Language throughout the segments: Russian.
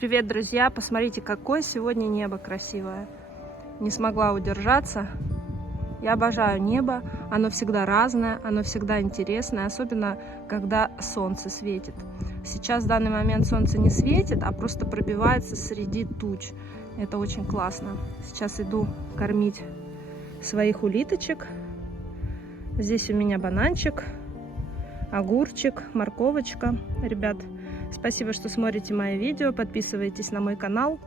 Привет, друзья! Посмотрите, какое сегодня небо красивое. Не смогла удержаться. Я обожаю небо. Оно всегда разное, оно всегда интересное, особенно когда солнце светит. Сейчас в данный момент солнце не светит, а просто пробивается среди туч. Это очень классно. Сейчас иду кормить своих улиточек. Здесь у меня бананчик, огурчик, морковочка. Ребят, спасибо, что смотрите мои видео, подписывайтесь на мой канал.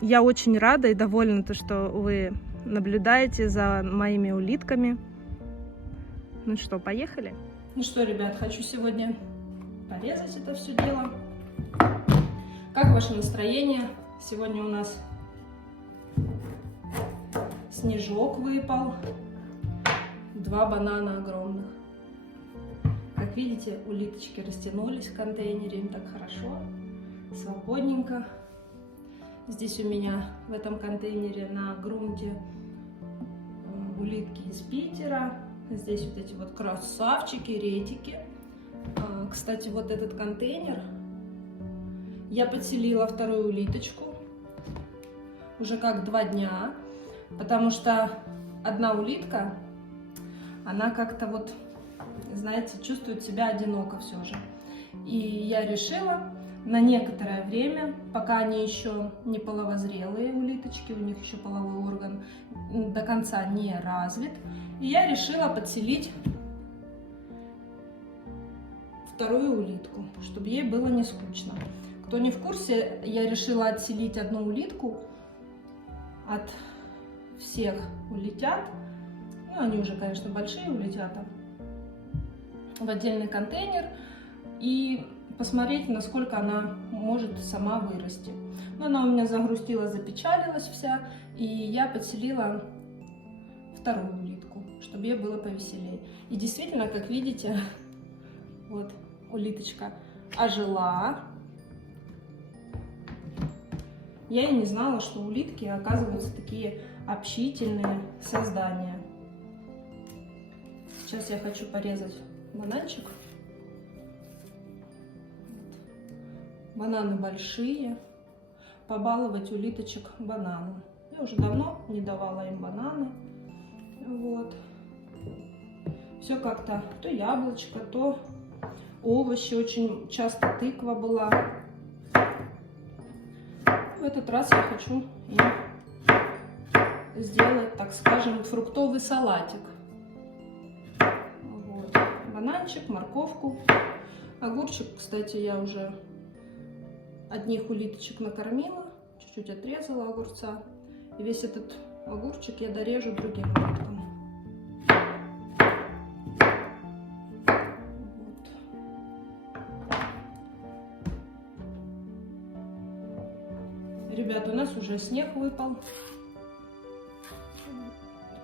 Я очень рада и довольна, что вы наблюдаете за моими улитками. Ну что, поехали? Ну что, ребят, хочу сегодня порезать это все дело. Как ваше настроение? Сегодня у нас снежок выпал. 2 банана огромных. Как видите, улиточки растянулись в контейнере, им так хорошо, свободненько. Здесь у меня в этом контейнере на грунте улитки из Питера. Здесь вот эти вот красавчики, ретики. Кстати, вот этот контейнер я подселила вторую улиточку уже как 2 дня, потому что одна улитка, она как-то вот, знаете, чувствует себя одиноко все же. И я решила на некоторое время, пока они еще не половозрелые улиточки, у них еще половой орган до конца не развит, и я решила подселить вторую улитку, чтобы ей было не скучно. Кто не в курсе, я решила отселить одну улитку от всех улитят. Ну, они уже, конечно, большие улитята, в отдельный контейнер и посмотреть, насколько она может сама вырасти. Но она у меня загрустила, запечалилась вся, и я подселила вторую улитку, чтобы ей было повеселее. И действительно, как видите, вот улиточка ожила. Я и не знала, что улитки, оказываются, такие общительные создания. Сейчас я хочу порезать бананчик. Бананы большие. Побаловать улиточек бананом. Я уже давно не давала им бананы. Вот. Все как-то, то яблочко, то овощи. Очень часто тыква была. В этот раз я хочу им сделать, так скажем, фруктовый салатик. Вот. Бананчик, морковку. Огурчик, кстати, я уже одних улиточек накормила, чуть-чуть отрезала огурца. И весь этот огурчик я дорежу другим улиткам. Вот. Ребята, у нас уже снег выпал.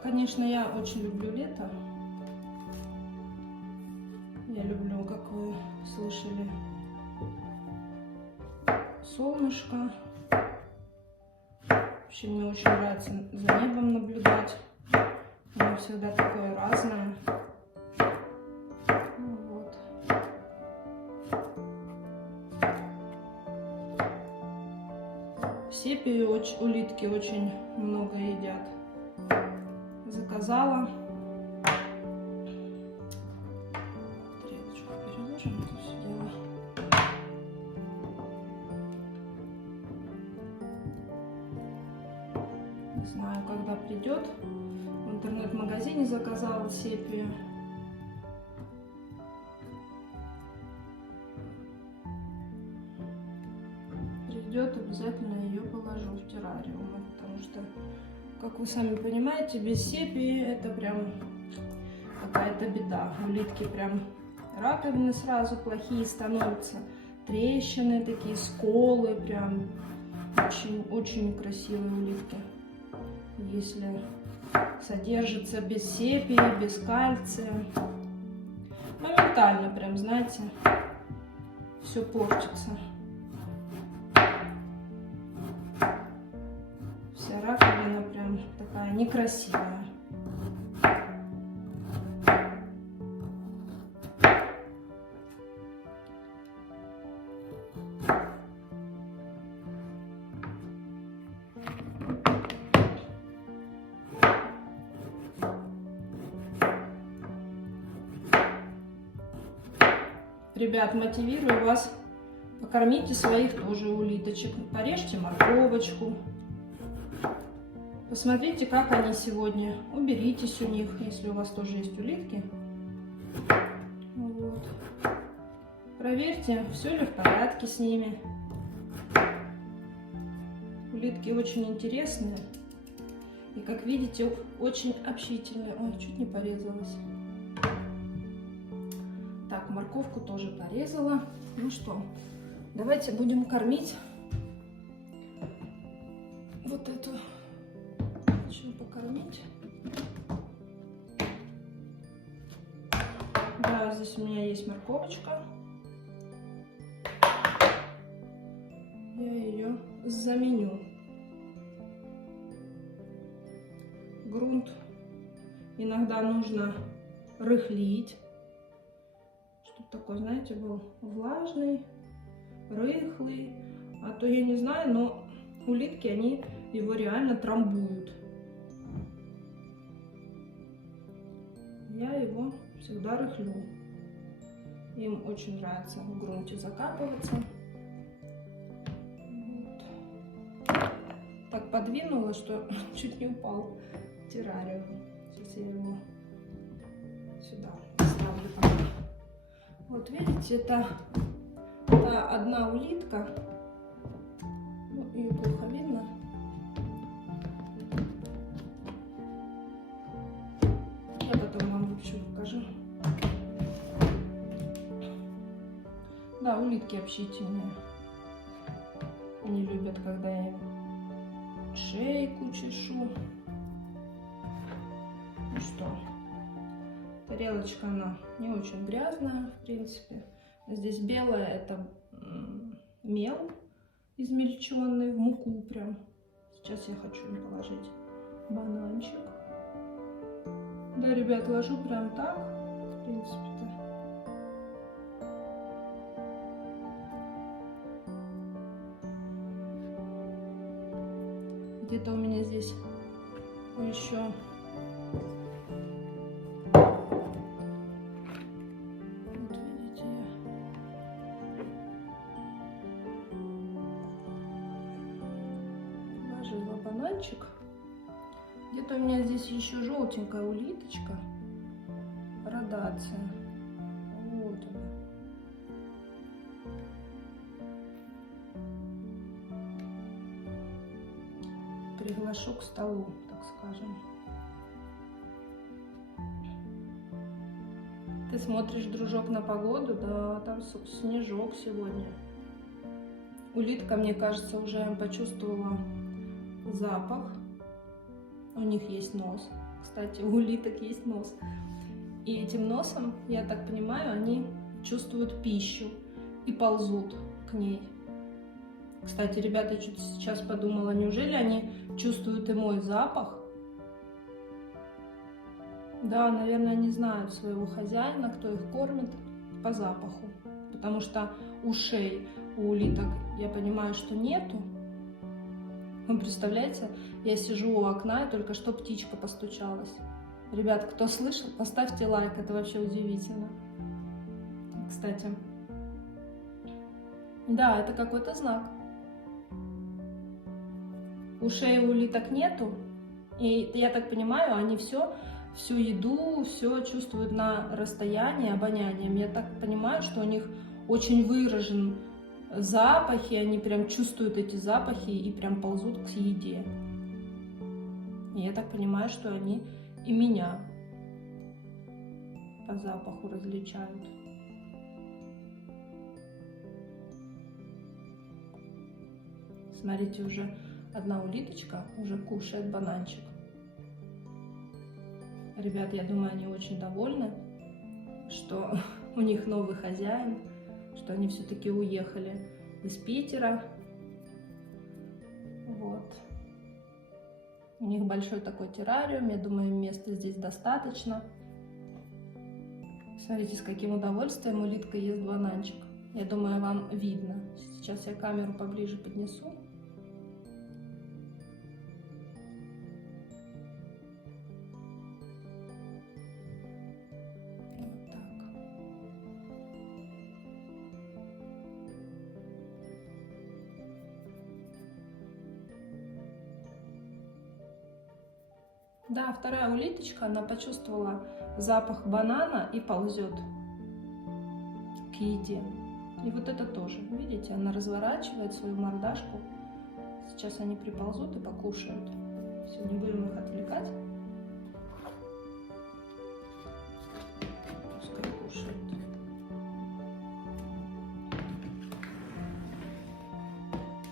Конечно, я очень люблю лето. Я люблю, как вы слышали, солнышко. Вообще мне очень нравится за небом наблюдать. Оно всегда такое разное. Вот. Сепию улитки очень много едят. Заказала. Тряпочку переложим, это все дело. Не знаю, когда придет. В интернет-магазине заказала сепию. Придет, обязательно ее положу в террариум, потому что, как вы сами понимаете, без сепии это прям какая-то беда. Улитки прям раковины сразу плохие становятся, трещины такие, сколы, прям очень некрасивые улитки. Если содержится без сепии, без кальция, моментально прям, знаете, все портится. Вся раковина прям такая некрасивая. ребят, мотивирую вас, покормите своих тоже улиточек. Порежьте морковочку. Посмотрите, как они сегодня. Уберитесь у них, если у вас тоже есть улитки. Вот. Проверьте, все ли в порядке с ними. Улитки очень интересные. И, как видите, очень общительные. Ой, чуть не порезалась. Так, морковку тоже порезала. Ну что, давайте будем кормить вот эту. Хочу покормить. Да, здесь у меня есть морковочка. Я ее заменю. Грунт иногда нужно рыхлить, чтобы такой, знаете, был влажный, рыхлый. А то я не знаю, но улитки, они его реально трамбуют. Я его всегда рыхлю. Им очень нравится в грунте закапываться. Вот. Так подвинула, что чуть не упал террариум. Сейчас я его сюда ставлю. Вот видите, это одна улитка. Ну, ее плохо видно. Я потом вам лучше покажу. Да, улитки общительные. Они любят, когда я им шейку чешу. Ну что, тарелочка, она не очень грязная, в принципе. Здесь белая, это мел измельченный в муку прям. Сейчас я хочу им положить бананчик. Да, ребят, ложу прям так, в принципе-то. Где-то у меня здесь еще бананчик. Где-то у меня здесь еще желтенькая улиточка. Радация. Вот она. Приглашу к столу, так скажем. Ты смотришь, дружок, на погоду? Да, там снежок сегодня. Улитка, мне кажется, уже почувствовала запах. У них есть нос. Кстати, у улиток есть нос. И этим носом, я так понимаю, они чувствуют пищу и ползут к ней. Кстати, ребята, я чуть сейчас подумала, неужели они чувствуют и мой запах? Да, наверное, они знают своего хозяина, кто их кормит, по запаху. Потому что ушей у улиток, я понимаю, что нету. Вы представляете, я сижу у окна, и только что птичка постучалась. Ребят, кто слышал, поставьте лайк, это вообще удивительно. Кстати, да, это какой-то знак. Ушей у улиток нету, и я так понимаю, они всю еду, все чувствуют на расстоянии, обонянием. Я так понимаю, что у них очень выражен запахи, они прям чувствуют эти запахи и прям ползут к еде. И я так понимаю, что они и меня по запаху различают. Смотрите, уже одна улиточка уже кушает бананчик. Ребят, я думаю, они очень довольны, что у них новый хозяин, что они все-таки уехали из Питера. Вот. У них большой такой террариум, я думаю, места здесь достаточно. Смотрите, с каким удовольствием улитка ест бананчик. Я думаю, вам видно. Сейчас я камеру поближе поднесу. Вот так. Да, вторая улиточка, она почувствовала запах банана и ползет к еде. И вот это тоже, видите, она разворачивает свою мордашку. Сейчас они приползут и покушают. Все, не будем их отвлекать. Пускай кушают.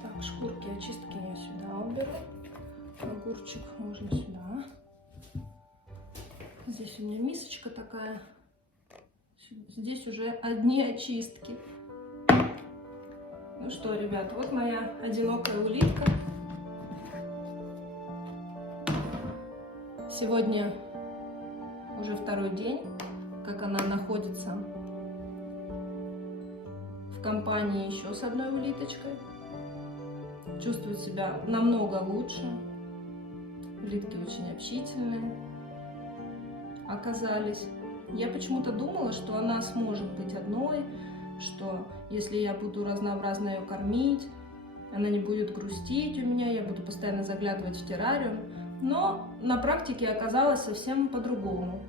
Так, шкурки, очистки я сюда уберу. Огурчик можно сюда. Здесь у меня мисочка такая. Здесь уже одни очистки. Ну что, ребят, вот моя одинокая улитка. Сегодня уже второй день, как она находится в компании еще с одной улиточкой. Чувствует себя намного лучше. Улитки очень общительные оказались. Я почему-то думала, что она сможет быть одной, что если я буду разнообразно ее кормить, она не будет грустить у меня, я буду постоянно заглядывать в террариум. Но на практике оказалось совсем по-другому.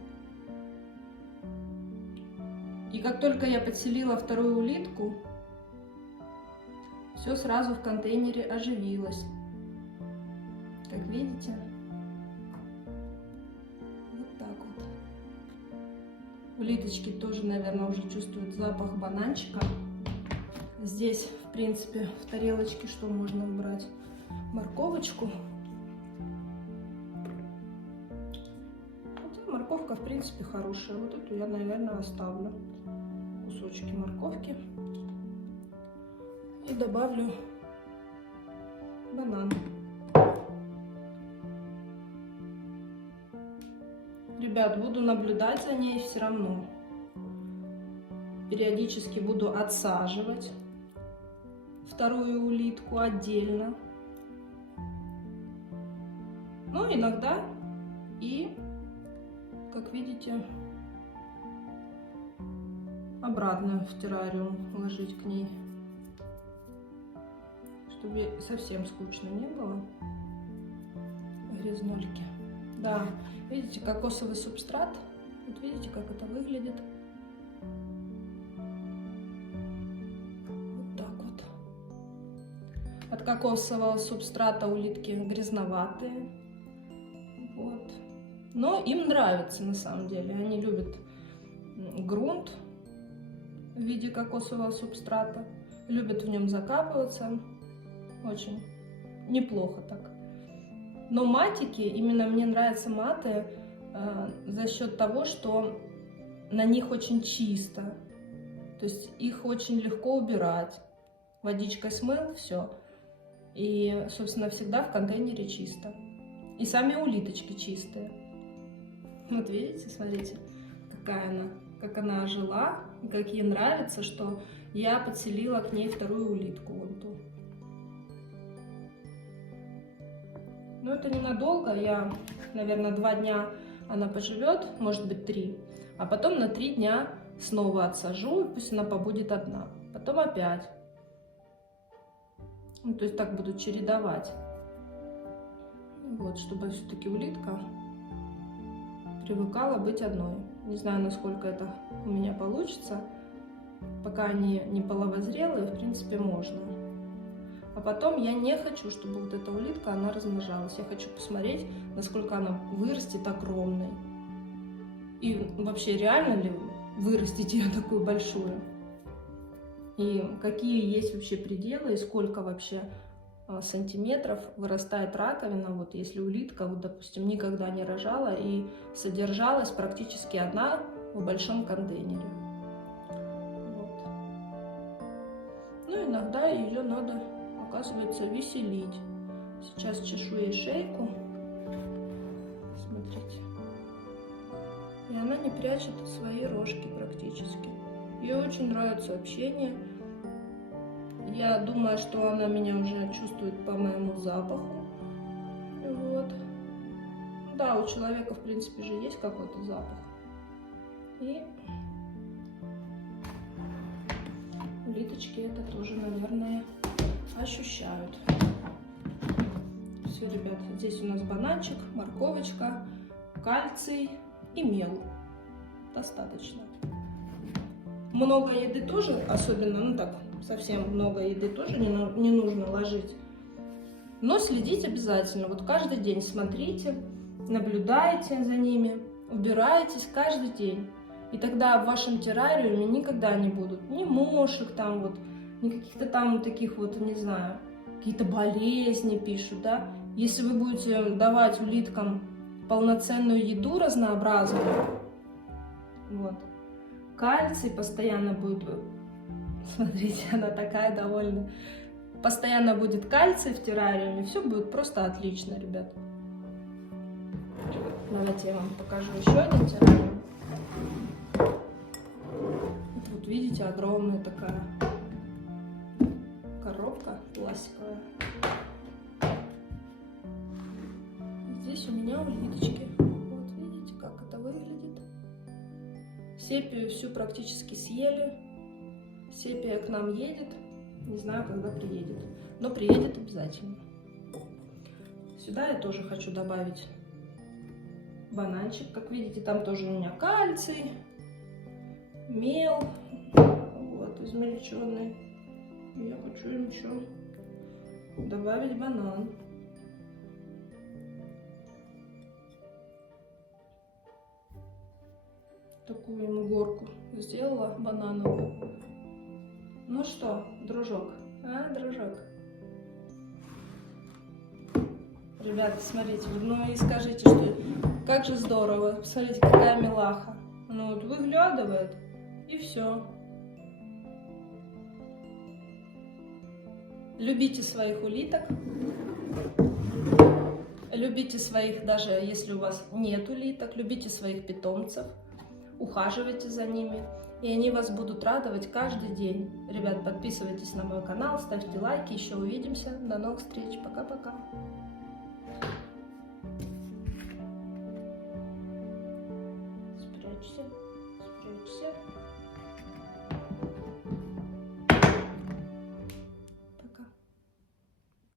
И как только я подселила вторую улитку, все сразу в контейнере оживилось. Как видите, вот так вот. Улиточки тоже, наверное, уже чувствуют запах бананчика. Здесь, в принципе, в тарелочке что можно убрать? Морковочку. Хотя морковка, в принципе, хорошая. Вот эту я, наверное, оставлю. Кусочки морковки. И добавлю банан. Ребят, буду наблюдать за ней все равно. Периодически буду отсаживать вторую улитку отдельно. Но иногда и, как видите, обратно в террариум ложить к ней, чтобы совсем скучно не было. Грязнольки. Да, видите, кокосовый субстрат. Вот видите, как это выглядит. Вот так вот. От кокосового субстрата улитки грязноватые. Вот. Но им нравится на самом деле. Они любят грунт в виде кокосового субстрата. Любят в нем закапываться. Очень неплохо так. Но матики, именно мне нравятся маты за счет того, что на них очень чисто. То есть их очень легко убирать. Водичкой смыл, все. И, собственно, всегда в контейнере чисто. И сами улиточки чистые. Вот видите, смотрите, какая она, как она ожила, и как ей нравится, что я подселила к ней вторую улитку. Вон ту. Но это ненадолго, наверное, 2 дня она поживет, может быть 3, а потом на 3 дня снова отсажу, пусть она побудет одна, потом опять. Ну, то есть так буду чередовать, вот, чтобы все-таки улитка привыкала быть одной. Не знаю, насколько это у меня получится, пока они не половозрелые, в принципе, можно. А потом я не хочу, чтобы вот эта улитка, она размножалась. Я хочу посмотреть, насколько она вырастет огромной. И вообще, реально ли вырастить ее такую большую? И какие есть вообще пределы, и сколько вообще сантиметров вырастает раковина, вот если улитка, вот, допустим, никогда не рожала и содержалась практически одна в большом контейнере. Вот. Ну, иногда ее надо, оказывается, веселить. Сейчас чешу ей шейку. Смотрите. И она не прячет свои рожки практически. Ей очень нравится общение. Я думаю, что она меня уже чувствует по моему запаху. Вот. Да, у человека, в принципе, же есть какой-то запах. И улиточки это тоже, наверное, ощущают. Все, ребят, здесь у нас бананчик, морковочка, кальций и мел. Достаточно. Много еды тоже, особенно, ну так, совсем много еды тоже не нужно ложить. Но следить обязательно. Вот каждый день смотрите, наблюдайте за ними, убирайтесь каждый день. И тогда в вашем террариуме никогда не будут ни мошек там вот, ни каких-то там таких вот, не знаю, какие-то болезни пишут, да. Если вы будете давать улиткам полноценную еду разнообразную, вот, кальций постоянно будет, смотрите, она такая довольная, постоянно будет кальций в террариуме, все будет просто отлично, ребят. Давайте я вам покажу еще один террариум. Вот видите, огромная такая коробка пластиковая. Здесь у меня улиточки. Вот видите, как это выглядит. Сепию всю практически съели. Сепия к нам едет. Не знаю, когда приедет. Но приедет обязательно. Сюда я тоже хочу добавить бананчик. Как видите, там тоже у меня кальций, мел. Вот, измельченный. Я хочу еще добавить банан. Такую ему горку сделала банановую. Ну что, дружок, дружок? Ребята, смотрите, ну и скажите, что как же здорово. Посмотрите, какая милаха. Ну вот выглядывает, и все. Любите своих улиток. Любите своих, даже если у вас нет улиток, любите своих питомцев. Ухаживайте за ними, и они вас будут радовать каждый день. Ребят, подписывайтесь на мой канал, ставьте лайки, еще увидимся. До новых встреч. Пока-пока.